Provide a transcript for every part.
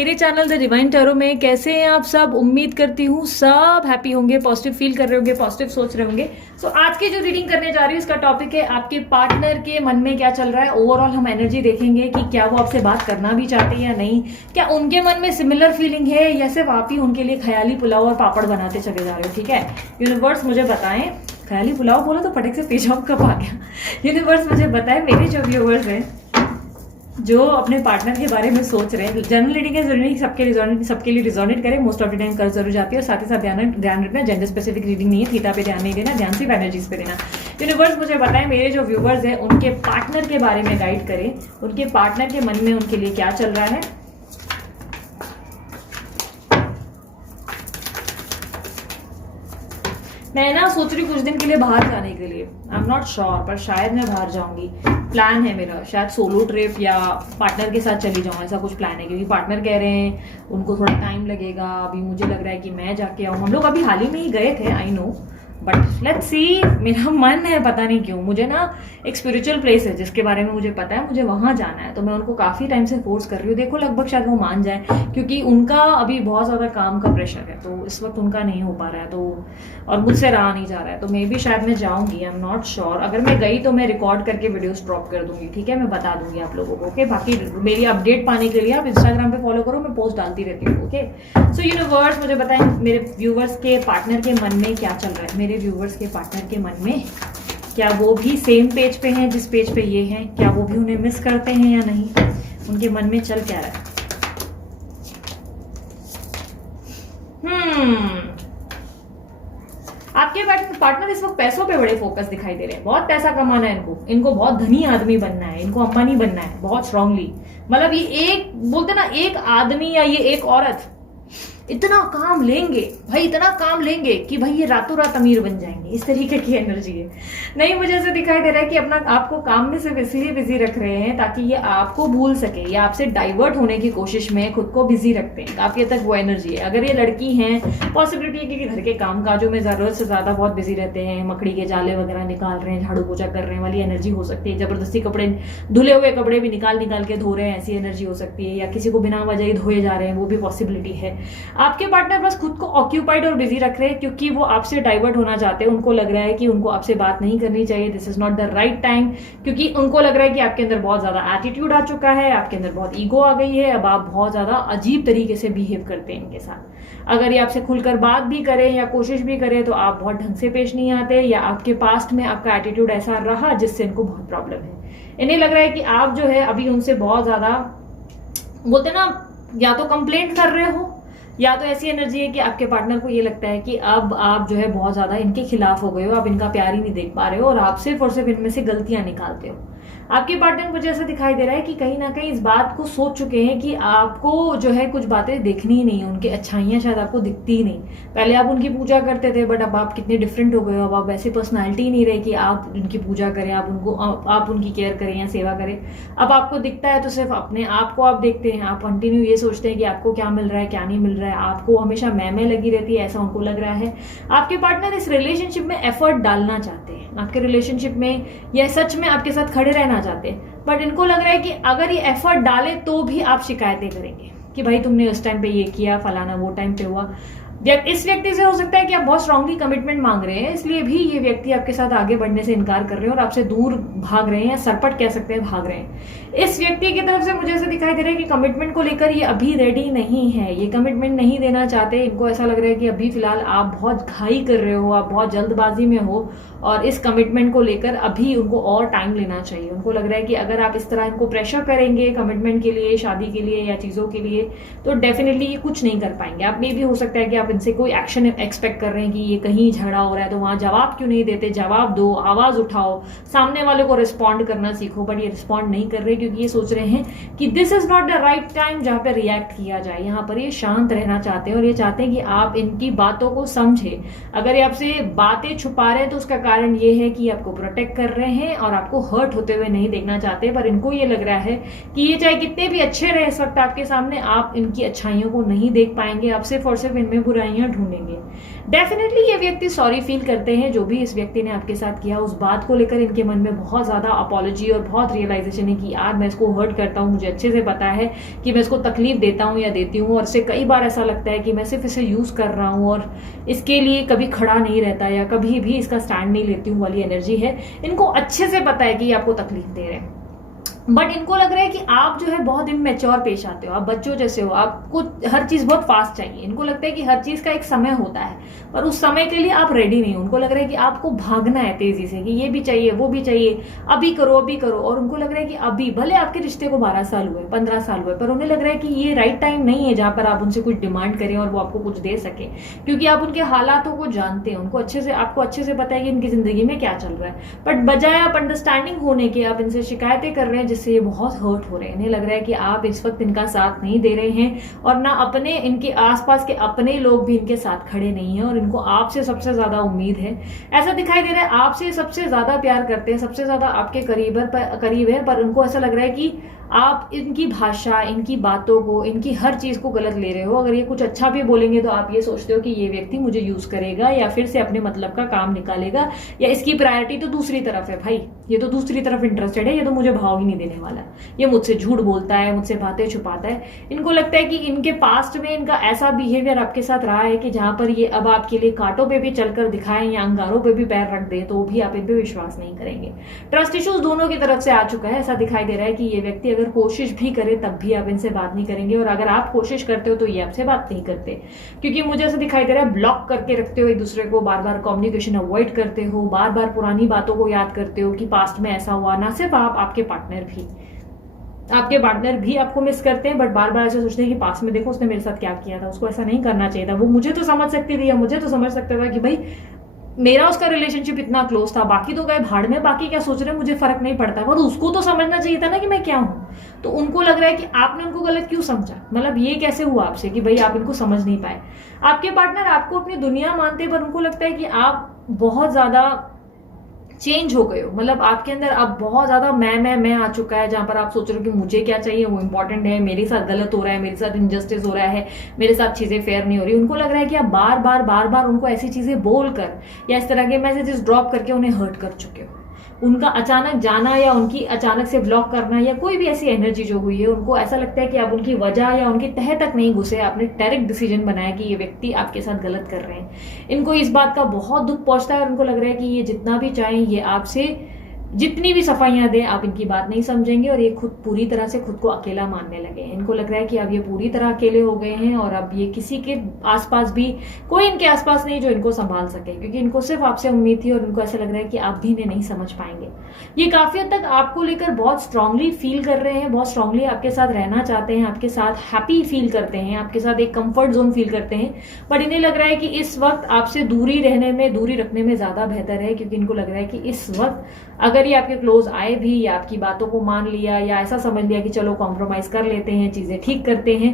मेरे channel the divine tarot में। कैसे हैं आप सब? उम्मीद करती हूँ सब हैप्पी होंगे, पॉजिटिव फील कर रहे होंगे, पॉजिटिव सोच रहे होंगे। सो आज की जो रीडिंग करने जा रही हूँ इसका टॉपिक है आपके पार्टनर के मन में क्या चल रहा है। ओवरऑल हम एनर्जी देखेंगे कि क्या वो आपसे बात करना भी चाहते हैं या नहीं, क्या उनके मन में सिमिलर फीलिंग है या सिर्फ आप ही उनके लिए ख्याली पुलाव और पापड़ बनाते चले जा रहे हो। ठीक है, यूनिवर्स मुझे बताएं। ख्याली पुलाव बोलो तो फटक से पेशाब कब आ गया। यूनिवर्स मुझे बताएं, मेरे जो व्यूवर्स हैं जो अपने पार्टनर के बारे में सोच रहे हैं, जनरल रीडिंग है, जरूरी सबके लिए रिजोनेट करे। मोस्ट ऑफ द टाइम कर जरूर जाती है। और साथ ही साथ ध्यान रखना, जेंडर स्पेसिफिक रीडिंग नहीं है, थीटा पे ध्यान नहीं देना, ध्यान सिर्फ एनर्जीज पे देना। यूनिवर्स मुझे बताएं, मेरे जो व्यूवर्स हैं उनके पार्टनर के बारे में गाइड करें। उनके पार्टनर के मन में उनके लिए क्या चल रहा है। मैं ना सोच रही हूँ कुछ दिन के लिए बाहर जाने के लिए। आई एम नॉट श्योर, पर शायद मैं बाहर जाऊंगी। प्लान है मेरा, शायद सोलो ट्रिप या पार्टनर के साथ चली जाऊँ, ऐसा कुछ प्लान है। क्योंकि पार्टनर कह रहे हैं उनको थोड़ा टाइम लगेगा। अभी मुझे लग रहा है कि मैं जाके आऊँ। हम लोग अभी हाल ही में ही गए थे, I know, but let's see. मेरा मन है, पता नहीं क्यों, मुझे ना एक स्पिरिचुअल प्लेस है जिसके बारे में मुझे पता है, मुझे वहां जाना है। तो मैं उनको काफी टाइम से फोर्स कर रही हूँ। देखो लगभग शायद वो मान जाए, क्योंकि उनका अभी बहुत ज्यादा काम का प्रेशर है, तो इस वक्त उनका नहीं हो पा रहा है। तो और मुझसे रहा नहीं जा रहा है, तो मे भी शायद मैं जाऊंगी। I am not sure. अगर मैं गई तो मैं रिकॉर्ड करके वीडियोस ड्रॉप कर दूंगी। ठीक है, मैं बता दूंगी आप लोगों को। ओके, बाकी मेरी अपडेट पाने के लिए आप इंस्टाग्राम पे फॉलो करो, मैं पोस्ट डालती रहती हूँ। ओके, सो यूनिवर्स मुझे बताएं मेरे व्यूवर्स के पार्टनर के मन में क्या चल रहा है। मेरे व्यूवर्स के पार्टनर के मन में क्या वो भी सेम पेज पे हैं जिस पेज पे ये हैं? क्या वो भी उन्हें मिस करते हैं या नहीं? उनके मन में चल क्या रहा है? आपके पार्टनर इस वक्त पैसों पे बड़े फोकस दिखाई दे रहे हैं। बहुत पैसा कमाना है इनको बहुत धनी आदमी बनना है, इनको अंबानी बनना है बहुत स्ट्रांगली। मतलब ये एक बोलते ना, एक आदमी या ये एक औरत इतना काम लेंगे भाई, इतना काम लेंगे कि भाई ये रातों रात अमीर बन जाएंगे। इस तरीके की एनर्जी है। नहीं, मुझे ऐसे दिखाई दे रहा है कि अपना आपको काम में सिर्फ इसलिए बिजी रख रहे हैं ताकि ये आपको भूल सके या आपसे डाइवर्ट होने की कोशिश में खुद को बिजी रखते हैं। काफी हद तक वो एनर्जी है। अगर ये लड़की हैं, पॉसिबिलिटी है कि घर के काम काजों में जरूरत से ज्यादा बहुत बिजी रहते हैं, मकड़ी के जाले वगैरह निकाल रहे हैं, झाड़ू पोछा कर रहे हैं वाली एनर्जी हो सकती है। जबरदस्ती कपड़े, धुले हुए कपड़े भी निकाल के धो रहे हैं, ऐसी एनर्जी हो सकती है। या किसी को बिना वजह ही धोए जा रहे हैं, वो भी पॉसिबिलिटी है। आपके पार्टनर बस खुद को ऑक्यूपाइड और बिजी रख रहे हैं क्योंकि वो आपसे डाइवर्ट होना चाहते हैं। उनको लग रहा है कि उनको आपसे बात नहीं करनी चाहिए, this is not the right time. क्योंकि उनको लग रहा है कि आपके अंदर बहुत ज्यादा एटीट्यूड आ चुका है, आपके अंदर बहुत ईगो आ गई है। अब आप बहुत ज्यादा अजीब तरीके से बिहेव करते हैं इनके साथ। अगर ये आपसे खुलकर बात भी करें या कोशिश भी करें तो आप बहुत ढंग से पेश नहीं आते, या आपके पास्ट में आपका एटीट्यूड ऐसा रहा जिससे इनको बहुत प्रॉब्लम है। इन्हें लग रहा है कि आप जो है अभी उनसे बहुत ज्यादा बोलते ना, या तो कंप्लेंट कर रहे हो, या तो ऐसी एनर्जी है कि आपके पार्टनर को ये लगता है कि अब आप जो है बहुत ज्यादा इनके खिलाफ हो गए हो, आप इनका प्यार ही नहीं देख पा रहे हो और आप सिर्फ और सिर्फ इनमें से गलतियां निकालते हो। आपके पार्टनर मुझे ऐसा दिखाई दे रहा है कि कहीं ना कहीं इस बात को सोच चुके हैं कि आपको जो है कुछ बातें देखनी ही नहीं, उनकी अच्छाइयां शायद आपको दिखती ही नहीं। पहले आप उनकी पूजा करते थे, बट अब आप कितने डिफरेंट हो गए हो। अब आप वैसी पर्सनालिटी ही नहीं रहे कि आप उनकी पूजा करें, आप उनकी केयर करें या सेवा करें। अब आपको दिखता है तो सिर्फ अपने आप को आप देखते हैं। आप कंटिन्यू ये सोचते हैं कि आपको क्या मिल रहा है, क्या नहीं मिल रहा है। आपको हमेशा मैं लगी रहती है, ऐसा उनको लग रहा है। आपके पार्टनर इस रिलेशनशिप में एफर्ट डालना चाहते हैं, आपके रिलेशनशिप में, या सच में आपके साथ खड़े रहना चाहते हैं। बट इनको लग रहा है कि अगर ये एफर्ट डाले तो भी आप शिकायतें करेंगे कि भाई तुमने उस टाइम पे ये किया, फलाना वो टाइम पे हुआ। इस व्यक्ति से हो सकता है कि आप बहुत स्ट्रांगली कमिटमेंट मांग रहे हैं, इसलिए भी ये व्यक्ति आपके साथ आगे बढ़ने से इनकार कर रहे हैं और आपसे दूर भाग रहे हैं, या सरपट कह सकते हैं, भाग रहे हैं। इस व्यक्ति की तरफ से मुझे ऐसा दिखाई दे रहा है कि कमिटमेंट को लेकर ये अभी रेडी नहीं है, ये कमिटमेंट नहीं देना चाहते। इनको ऐसा लग रहा है कि अभी फिलहाल आप बहुत घाई कर रहे हो, आप बहुत जल्दबाजी में हो, और इस कमिटमेंट को लेकर अभी उनको और टाइम लेना चाहिए। उनको लग रहा है कि अगर आप इस तरह इनको प्रेशर करेंगे कमिटमेंट के लिए, शादी के लिए या चीजों के लिए, तो डेफिनेटली ये कुछ नहीं कर पाएंगे। आप में भी हो सकता है कि आप इनसे कोई एक्शन एक्सपेक्ट कर रहे हैं कि ये कहीं झगड़ा हो रहा है तो वहां जवाब क्यों नहीं देते, जवाब दो, आवाज उठाओ, सामने वाले को रिस्पॉन्ड करना सीखो। बट ये रिस्पॉन्ड नहीं कर रहे क्योंकि ये सोच रहे हैं कि this is not the right time जहां पर रिएक्ट किया जाए। यहाँ पर ये शांत रहना चाहते हैं और ये चाहते हैं कि आप इनकी बातों को समझे। अगर ये आपसे बातें छुपा रहे हैं तो उसका कारण ये है कि आपको प्रोटेक्ट कर रहे हैं और आपको हर्ट होते हुए नहीं देखना चाहते, पर इनको ये लग रहा है कि ये चाहे कितने भी अच्छे रहे इस वक्त आपके सामने, आप इनकी अच्छाइयों को नहीं देख पाएंगे, आप सिर्फ और सिर्फ इनमें बुराइयां ढूंढेंगे। डेफिनेटली ये व्यक्ति सॉरी फील करते हैं जो भी इस व्यक्ति ने आपके साथ किया, उस बात को लेकर इनके मन में बहुत ज्यादा अपॉलॉजी और बहुत रियलाइजेशन है कि यार मैं इसको हर्ट करता हूँ, मुझे अच्छे से पता है कि मैं इसको तकलीफ देता हूँ या देती हूँ, और इससे कई बार ऐसा लगता है कि मैं सिर्फ इसे यूज कर रहा हूँ और इसके लिए कभी खड़ा नहीं रहता या कभी भी इसका स्टैंड नहीं लेती हूँ वाली एनर्जी है। इनको अच्छे से पता है कि ये आपको तकलीफ दे रहे हैं, बट इनको लग रहा है कि आप जो है बहुत इमेच्योर पेश आते हो, आप बच्चों जैसे हो, आपको हर चीज बहुत फास्ट चाहिए। इनको लगता है कि हर चीज का एक समय होता है, पर उस समय के लिए आप रेडी नहीं हो। उनको लग रहा है कि आपको भागना है तेजी से, कि ये भी चाहिए वो भी चाहिए, अभी करो अभी करो। और उनको लग रहा है कि अभी भले आपके रिश्ते को 12 साल हुए 15 साल हुए, पर उन्हें लग रहा है कि ये राइट टाइम नहीं है जहां पर आप उनसे कुछ डिमांड करें और वो आपको कुछ दे सके, क्योंकि आप उनके हालातों को जानते हैं, उनको अच्छे से, आपको अच्छे से पता है कि इनकी जिंदगी में क्या चल रहा है। बट बजाय आप अंडरस्टैंडिंग होने के आप इनसे शिकायतें कर रहे हैं, जिससे ये बहुत हर्ट हो रहे हैं। इन्हें लग रहा है कि आप इस वक्त इनका साथ नहीं दे रहे हैं और ना अपने, इनके आसपास के अपने लोग भी इनके साथ खड़े नहीं हैं, और इनको आपसे सबसे ज्यादा उम्मीद है। ऐसा दिखाई दे रहा है आपसे सबसे ज्यादा प्यार करते हैं, सबसे ज्यादा आपके करीब है, पर उनको ऐसा लग रहा है कि आप इनकी भाषा, इनकी बातों को, इनकी हर चीज को गलत ले रहे हो। अगर ये कुछ अच्छा भी बोलेंगे तो आप ये सोचते हो कि ये व्यक्ति मुझे यूज करेगा या फिर से अपने मतलब का काम निकालेगा, या इसकी प्रायोरिटी तो दूसरी तरफ है। भाई ये तो दूसरी तरफ इंटरेस्टेड है, ये तो मुझे भाव ही नहीं देने वाला, ये मुझसे झूठ बोलता है, मुझसे बातें छुपाता है। इनको लगता है कि इनके पास्ट में इनका ऐसा बिहेवियर आपके साथ रहा है कि जहां पर ये अब आपके लिए कांटों पे भी चलकर दिखाएं या अंगारों पे भी पैर रख दे तो भी आप इन पे विश्वास नहीं करेंगे। ट्रस्ट इश्यूज दोनों की तरफ से आ चुका है। ऐसा दिखाई दे रहा है कि ये व्यक्ति अगर कोशिश भी करे तब भी आप इनसे बात नहीं करेंगे, और अगर आप कोशिश करते हो तो ये आपसे बात नहीं करते, क्योंकि मुझे ऐसा दिखाई दे रहा है ब्लॉक करके रखते हो एक दूसरे को, बार बार कम्युनिकेशन अवॉइड करते हो, बार बार पुरानी बातों को याद करते हो कि पास्ट में ऐसा हुआ। ना सिर्फ आप, आपके पार्टनर भी आपको मिस करते हैं, बट बार बार ऐसे सोचते हैं कि पास्ट में देखो उसने मेरे साथ क्या किया था, उसको ऐसा नहीं करना चाहिए था, वो मुझे तो समझ सकती थी या मुझे तो समझ सकता था कि भाई मेरा उसका रिलेशनशिप इतना क्लोज था, बाकी तो गए भाड़ में, बाकी क्या सोच रहे हैं मुझे फर्क नहीं पड़ता, पर उसको तो समझना चाहिए था ना कि मैं क्या हूं। तो उनको लग रहा है कि आपने उनको गलत क्यों समझा, मतलब ये कैसे हुआ आपसे कि भाई आप इनको समझ नहीं पाए। आपके पार्टनर आपको अपनी दुनिया मानते हैं, पर उनको लगता है कि आप बहुत ज्यादा चेंज हो गए हो, मतलब आपके अंदर अब बहुत ज्यादा मैं आ चुका है, जहां पर आप सोच रहे हो कि मुझे क्या चाहिए वो इंपॉर्टेंट है, मेरे साथ गलत हो रहा है, मेरे साथ इनजस्टिस हो रहा है, मेरे साथ चीजें फेयर नहीं हो रही। उनको लग रहा है कि आप बार बार उनको ऐसी चीजें बोलकर या इस तरह के मैसेजेस ड्रॉप करके उन्हें हर्ट कर चुके हो। उनका अचानक जाना या उनकी अचानक से ब्लॉक करना या कोई भी ऐसी एनर्जी जो हुई है, उनको ऐसा लगता है कि आप उनकी वजह या उनकी तह तक नहीं घुसे, आपने डायरेक्ट डिसीजन बनाया कि ये व्यक्ति आपके साथ गलत कर रहे हैं। इनको इस बात का बहुत दुख पहुंचता है और उनको लग रहा है कि ये जितना भी चाहें, ये आपसे जितनी भी सफाइयां दें, आप इनकी बात नहीं समझेंगे और ये खुद पूरी तरह से खुद को अकेला मानने लगे हैं। इनको लग रहा है कि अब ये पूरी तरह अकेले हो गए हैं और अब ये किसी के आसपास भी, कोई इनके आसपास नहीं जो इनको संभाल सके, क्योंकि इनको सिर्फ आपसे उम्मीद थी और इनको ऐसा लग रहा है कि आप भी इन्हें नहीं समझ पाएंगे। ये काफी हद तक आपको लेकर बहुत स्ट्रांगली फील कर रहे हैं, बहुत स्ट्रांगली आपके साथ रहना चाहते हैं, आपके साथ हैप्पी फील करते हैं, आपके साथ एक कंफर्ट जोन फील करते हैं, बट इन्हें लग रहा है कि इस वक्त आपसे दूरी रखने में ज्यादा बेहतर है, क्योंकि इनको लग रहा है कि इस वक्त अगर ये आपके क्लोज आए भी या आपकी बातों को मान लिया या ऐसा समझ लिया कि चलो कॉम्प्रोमाइज कर लेते हैं, चीजें ठीक करते हैं,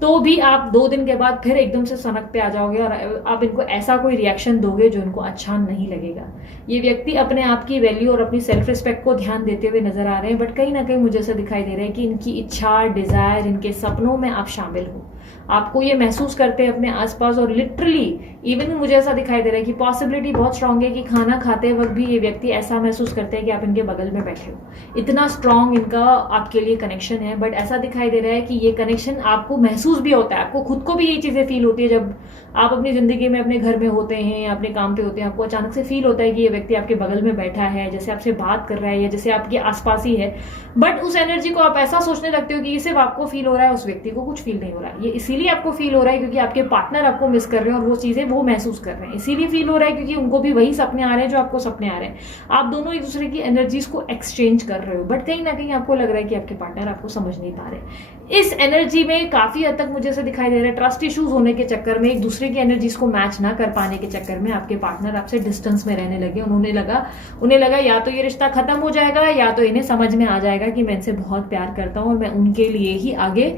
तो भी आप 2 दिन के बाद फिर एकदम से सनक पे आ जाओगे और आप इनको ऐसा कोई रिएक्शन दोगे जो इनको अच्छा नहीं लगेगा। ये व्यक्ति अपने आप की वैल्यू और अपनी सेल्फ रिस्पेक्ट को ध्यान देते हुए नजर आ रहे हैं, बट कहीं ना कहीं मुझे ऐसा दिखाई दे रहा है कि इनकी इच्छा, डिजायर, इनके सपनों में आप शामिल हो। आपको ये महसूस करते हैं अपने आसपास, और लिटरली इवन मुझे ऐसा दिखाई दे रहा है कि पॉसिबिलिटी बहुत स्ट्रांग है कि खाना खाते वक्त भी ये व्यक्ति ऐसा महसूस करते हैं कि आप इनके बगल में बैठे हो। इतना स्ट्रांग इनका आपके लिए कनेक्शन है, बट ऐसा दिखाई दे रहा है कि ये कनेक्शन आपको महसूस भी होता है, आपको खुद को भी ये चीजें फील होती है जब आप अपनी जिंदगी में अपने घर में होते हैं या अपने काम पे होते हैं, आपको अचानक से फील होता है कि ये व्यक्ति आपके बगल में बैठा है, जैसे आपसे बात कर रहा है या जैसे आपके आसपास ही है। बट उस एनर्जी को आप ऐसा सोचने लगते हो कि ये सिर्फ आपको फील हो रहा है, उस व्यक्ति को कुछ फील नहीं हो रहा है। ये इसीलिए आपको फील हो रहा है क्योंकि आपके पार्टनर आपको मिस कर रहे हैं और वो चीजें वो महसूस कर रहे हैं। इसीलिए फील हो रहा है क्योंकि उनको भी वही सपने आ रहे हैं जो आपको सपने आ रहे हैं। आप दोनों एक दूसरे की एनर्जीज को एक्सचेंज कर रहे हो, बट कहीं ना कहीं आपको लग रहा है कि आपके पार्टनर आपको समझ नहीं पा रहे। इस एनर्जी में काफी हद तक मुझे ऐसा दिखाई दे रहा है, ट्रस्ट इश्यूज होने के चक्कर में, एक दूसरे की एनर्जीज को मैच ना कर पाने के चक्कर में आपके पार्टनर आपसे डिस्टेंस में रहने लगे। उन्हें लगा या तो ये रिश्ता खत्म हो जाएगा या तो इन्हें समझ में आ जाएगा कि मैं इनसे बहुत प्यार करता हूं और मैं उनके लिए ही आगे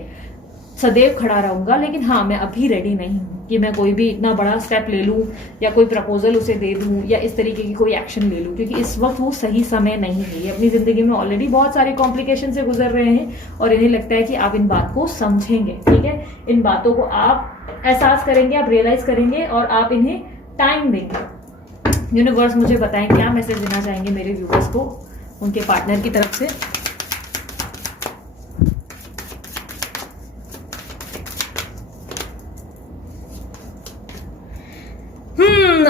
सदैव खड़ा रहूंगा, लेकिन हाँ मैं अभी रेडी नहीं हूं। कि मैं कोई भी इतना बड़ा स्टेप ले लूँ या कोई प्रपोजल उसे दे दूँ या इस तरीके की कोई एक्शन ले लूँ, क्योंकि इस वक्त वो सही समय नहीं है। ये अपनी ज़िंदगी में ऑलरेडी बहुत सारे कॉम्प्लिकेशन से गुजर रहे हैं और इन्हें लगता है कि आप इन बात को समझेंगे, ठीक है, इन बातों को आप एहसास करेंगे, आप रियलाइज करेंगे और आप इन्हें टाइम देंगे। यूनिवर्स मुझे बताएं क्या मैसेज देना चाहेंगे मेरे व्यूअर्स को उनके पार्टनर की तरफ से।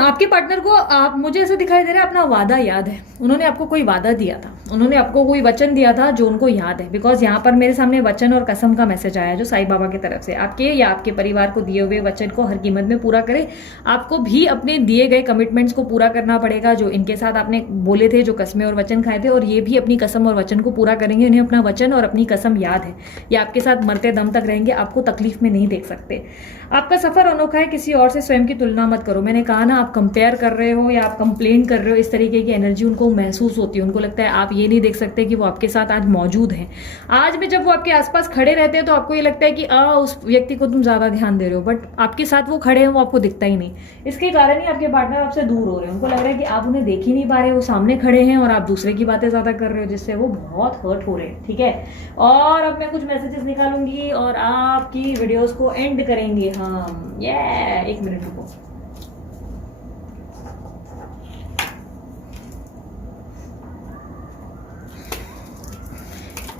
आपके पार्टनर को आप मुझे ऐसा दिखाई दे रहा है अपना वादा याद है। उन्होंने आपको कोई वादा दिया था, उन्होंने आपको कोई वचन दिया था जो उनको याद है। बिकॉज यहाँ पर मेरे सामने वचन और कसम का मैसेज आया जो साईं बाबा की तरफ से आपके या आपके परिवार को दिए हुए वचन को हर कीमत में पूरा करें। आपको भी अपने दिए गए कमिटमेंट्स को पूरा करना पड़ेगा जो इनके साथ आपने बोले थे, जो कस्में और वचन खाए थे, और ये भी अपनी कसम और वचन को पूरा करेंगे। उन्हें अपना वचन और अपनी कसम याद है। ये आपके साथ मरते दम तक रहेंगे, आपको तकलीफ में नहीं देख सकते। आपका सफर अनोखा है, किसी और से स्वयं की तुलना मत करो। मैंने कहा ना, आप कंपेयर कर रहे हो या आप कंप्लेन कर रहे हो, इस तरीके की एनर्जी उनको महसूस होती है। उनको लगता है आप ये नहीं देख सकते कि वो आपके साथ आज मौजूद हैं। आज भी जब वो आपके आसपास खड़े रहते हैं तो आपको ये लगता है कि उस व्यक्ति को तुम ज्यादा ध्यान दे रहे हो, बट आपके साथ वो खड़े हैं, वो आपको दिखता ही नहीं। इसके कारण ही आपके पार्टनर आपसे दूर हो रहे हैं। उनको लग रहा है कि आप उन्हें देख ही नहीं पा रहे, वो सामने खड़े हैं और आप दूसरे की बातें ज्यादा कर रहे हो, जिससे वो बहुत हर्ट हो रहे हैं, ठीक है। और अब मैं कुछ मैसेजेस निकालूंगी और आपकी वीडियोस को एंड करेंगे हम। एक मिनट रुको।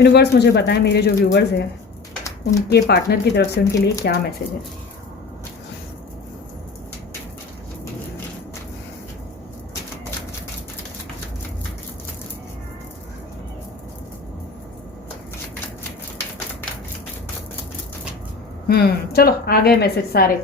यूनिवर्स मुझे बताएं मेरे जो व्यूवर्स हैं उनके पार्टनर की तरफ से उनके लिए क्या मैसेज है। चलो आ गए मैसेज सारे।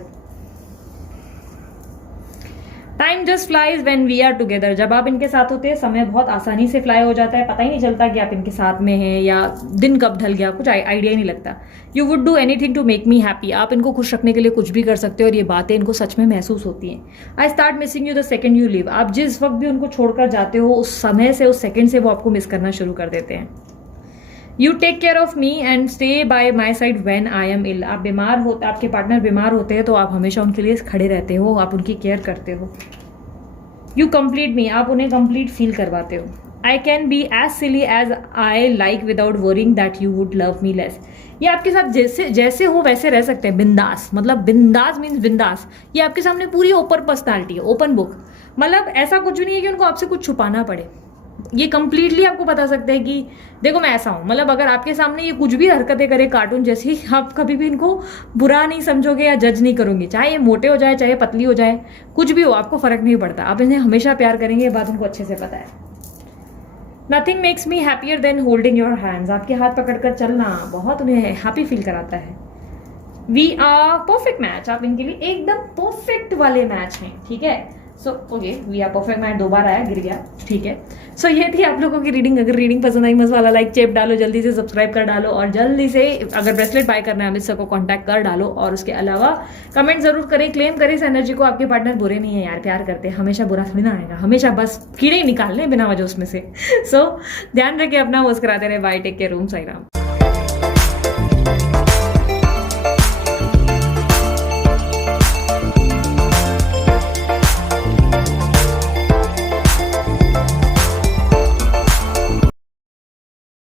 Time just flies when we are together. जब आप इनके साथ होते हैं समय बहुत आसानी से फ्लाई हो जाता है, पता ही नहीं चलता कि आप इनके साथ में हैं या दिन कब ढल गया, कुछ आइडिया ही नहीं लगता। You would do anything to make me happy. आप इनको खुश रखने के लिए कुछ भी कर सकते हो और ये बातें इनको सच में महसूस होती हैं। I start missing you the second you leave. आप जिस वक्त भी उनको छोड़कर जाते हो उस समय से, उस सेकेंड से वो आपको मिस करना शुरू कर देते हैं। You take care of me and stay by my side when I am ill. आप बीमार होते, आपके पार्टनर बीमार होते हैं तो आप हमेशा उनके लिए खड़े रहते हो, आप उनकी केयर करते हो। You complete me. आप उन्हें कंप्लीट फील करवाते हो। I can be as silly as I like without worrying that you would love me less. ये आपके साथ जैसे हो वैसे रह सकते हैं, बिंदास। मतलब बिंदास मीन्स बिंदास। ये आपके सामने पूरी ओपन पर्सनालिटी है, ओपन बुक। मतलब ऐसा कुछ नहीं है कि उनको आपसे कुछ छुपाना पड़े। ये कंप्लीटली आपको बता सकते हैं कि देखो मैं ऐसा हूं। मतलब अगर आपके सामने ये कुछ भी हरकतें करे कार्टून जैसी, आप कभी भी इनको बुरा नहीं समझोगे या जज नहीं करोगे। चाहे ये मोटे हो जाए, चाहे पतली हो जाए, कुछ भी हो, आपको फर्क नहीं पड़ता। आप इन्हें हमेशा प्यार करेंगे, ये बात उनको अच्छे से पता है। Nothing makes me happier than holding your hands. आपके हाथ पकड़कर चलना बहुत उन्हें हैप्पी फील कराता है। We are perfect match. आप इनके लिए एकदम परफेक्ट वाले मैच हैं, ठीक है। So okay, we are perfect match 2 बार आया, गिर गया, ठीक है। सो ये थी आप लोगों की रीडिंग। अगर रीडिंग पसंद आई मस्त वाला लाइक चेप डालो, जल्दी से सब्सक्राइब कर डालो और जल्दी से अगर ब्रेसलेट बाय करना है अमित सर को कांटेक्ट कर डालो। और उसके अलावा कमेंट जरूर करें, क्लेम करें इस एनर्जी को। आपके पार्टनर बुरे नहीं है यार, प्यार करते हैं, हमेशा बुरा थोड़ी ना आएगा, हमेशा बस कीड़े निकालने बिना वजह उसमें से। सो ध्यान रखें अपना, वो कराते रहे। Bye, take care, Om Sai Ram.